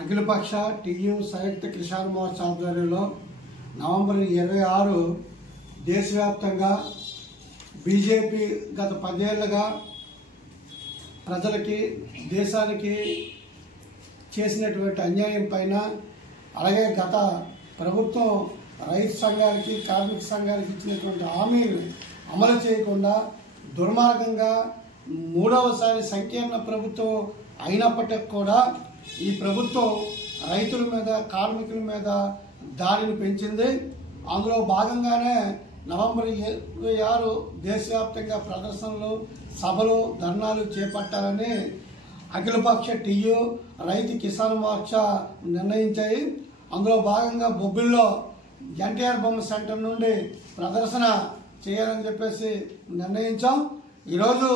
అఖిలపక్ష టీయూ సంయుక్త కిసాన్ మోర్చా ఆధ్వర్యంలో నవంబర్ 26 దేశవ్యాప్తంగా బీజేపీ గత 10 ఏళ్లుగా ప్రజలకి దేశానికి చేసినటువంటి అన్యాయం పైన, అలాగే గత ప్రభుత్వం రైతు సంఘాలకి కార్మిక సంఘాలకి ఇచ్చినటువంటి హామీలు అమలు చేయకుండా దుర్మార్గంగా మూడవసారి సంకీర్ణ ప్రభుత్వం అయినప్పటికీ కూడా ఈ ప్రభుత్వం రైతుల మీద కార్మికుల మీద దాడిని పెంచింది. అందులో భాగంగానే నవంబర్ 26 దేశవ్యాప్తంగా ప్రదర్శనలు, సభలు, ధర్నాలు చేపట్టాలని అఖిలపక్ష టీయూ రైతు కిసాన్ మోర్చా నిర్ణయించాయి. అందులో భాగంగా బొబ్బిల్లో ఎన్టీఆర్ బొమ్మ సెంటర్ నుండి ప్రదర్శన చేయాలని చెప్పేసి నిర్ణయించాం. ఈరోజు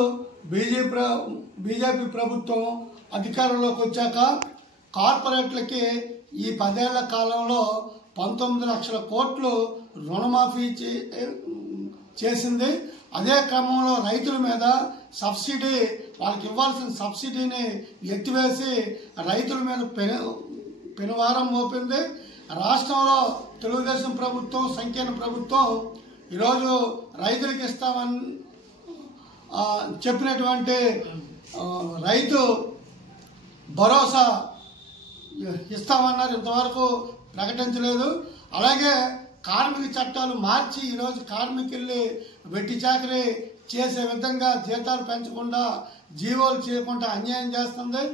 బీజేపీ ప్రభుత్వం అధికారంలోకి వచ్చాక కార్పొరేట్లకి ఈ 10 ఏళ్ల కాలంలో 19 లక్షల కోట్లు రుణమాఫీ చేసింది. అదే క్రమంలో రైతుల మీద సబ్సిడీ, వాళ్ళకి ఇవ్వాల్సిన సబ్సిడీని ఎత్తివేసి రైతుల మీద పెనువారం మోపింది. రాష్ట్రంలో తెలుగుదేశం ప్రభుత్వం, సంకీర్ణ ప్రభుత్వం ఈరోజు రైతులకు ఇస్తామని చెప్పినటువంటి రైతు భరోసా ఇస్తామన్నారు, ఇంతవరకు ప్రకటించలేదు. అలాగే కార్మిక చట్టాలు మార్చి ఈరోజు కార్మికుల్ని వెట్టి చాకరీ చేసే విధంగా జీతాలు పెంచకుండా, జీవోలు చేయకుండా అన్యాయం చేస్తుంది.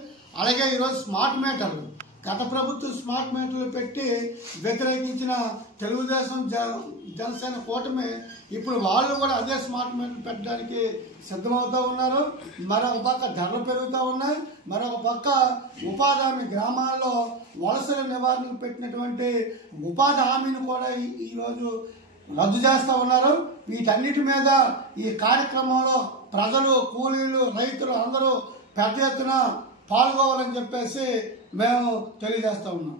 అలాగే ఈరోజు స్మార్ట్ మీటర్లు, గత ప్రభుత్వం స్మార్ట్ మీటర్లు పెట్టి వ్యతిరేకించిన తెలుగుదేశం జనసేన కూటమి ఇప్పుడు వాళ్ళు కూడా అదే స్మార్ట్ మీటర్లు పెట్టడానికి సిద్ధమవుతూ ఉన్నారు. మరొక పక్క ధరలు పెరుగుతూ ఉన్నాయి, మరొక పక్క ఉపాధి హామీ గ్రామాల్లో వలసల నివారణకు పెట్టినటువంటి ఉపాధి హామీని కూడా ఈరోజు రద్దు చేస్తూ ఉన్నారు. వీటన్నిటి మీద ఈ కార్యక్రమంలో ప్రజలు, కూలీలు, రైతులు అందరూ పెద్ద ఎత్తున పాల్గొవాలని చెప్పేసి మేము తెలియజేస్తూ ఉన్నాం.